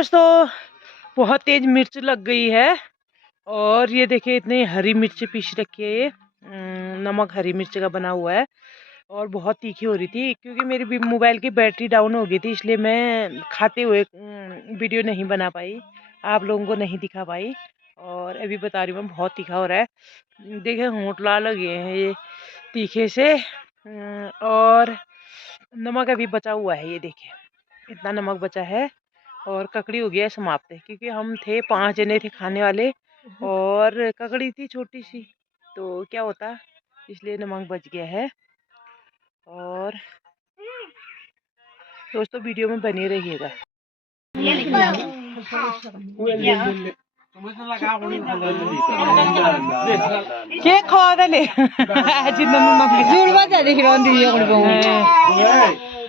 दोस्तों बहुत तेज मिर्च लग गई है और ये देखिए इतनी हरी मिर्च पीस रखी है। ये नमक हरी मिर्च का बना हुआ है और बहुत तीखी हो रही थी क्योंकि मेरी मोबाइल की बैटरी डाउन हो गई थी, इसलिए मैं खाते हुए वीडियो नहीं बना पाई, आप लोगों को नहीं दिखा पाई। और अभी बता रही हूँ मैं, बहुत तीखा हो रहा है। देखिए होंठ लाल लगे हैं ये तीखे से। और नमक अभी बचा हुआ है, ये देखिए इतना नमक बचा है और ककड़ी हो गया है समाप्त, क्योंकि हम थे 5 जने थे खाने वाले और ककड़ी थी छोटी सी, तो क्या होता, इसलिए नमक बच गया है। और दोस्तों वीडियो में बने रहिएगा। क्या खा दले जुड़वा जा देख रहा हूँ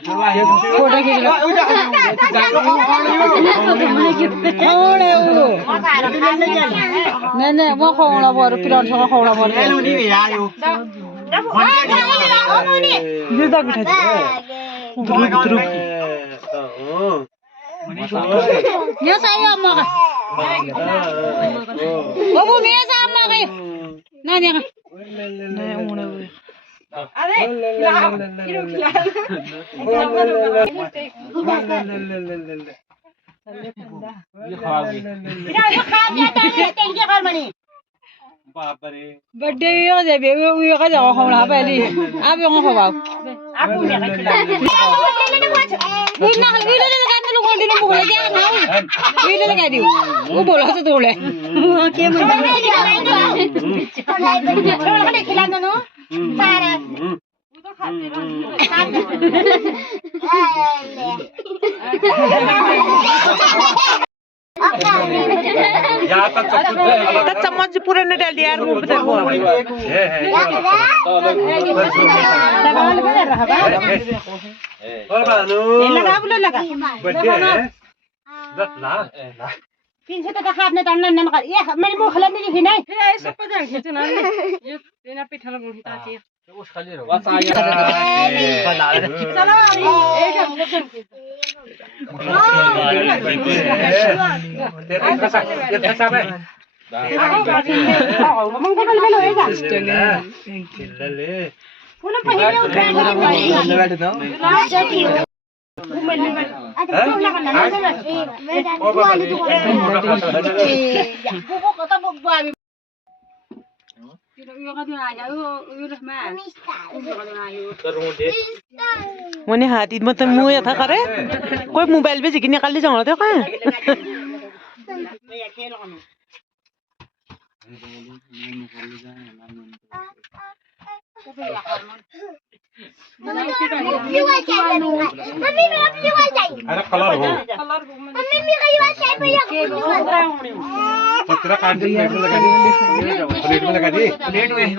फोटो खींच लो। कौन है वो? नहीं नहीं वो खोला बोल पिरान सा खोला बोल जुदा बिठा ध्रुव ध्रुव ये सही अम्मा का वो मेरे से अम्मा का ना नहीं नहीं उड़े हुए अरे बर्थडे हो जाए बेबी का जाओ हमरा पहले आप यहां हो बाप आप वीडियो लगा दे लोगों दिन बोले क्या ना वीडियो लगा दियो वो बोला तो तोड़े के मैं खिला दो सारा वो तो खाते रहो चम्मच पूरे ने डाल दिया यार मुंह पे लगा बोले लगा तीन से तो खाने तन्ना न कर ये मेरे मुंह खला नहीं दिखी नहीं ये सब पर जाके खींचना ये देना पिठा लगा उठा चाहिए उस खाली रहो बस आ चलो एक कैसा है मंगल में होएगा ले फूल पहले उठा लगा दो मैंने हाथी मतलब मुँह था करे कोई मोबाइल पे जिक्र निकाल ले जाऊंगा तो कहाँ मम्मी मैं अपनी वाल चाहिए अरे कलर हो मम्मी मेरा ये वाल चाहिए भैया पत्रा काट दे प्लेट में लगा दी प्लेट में लगा दी प्लेट में ही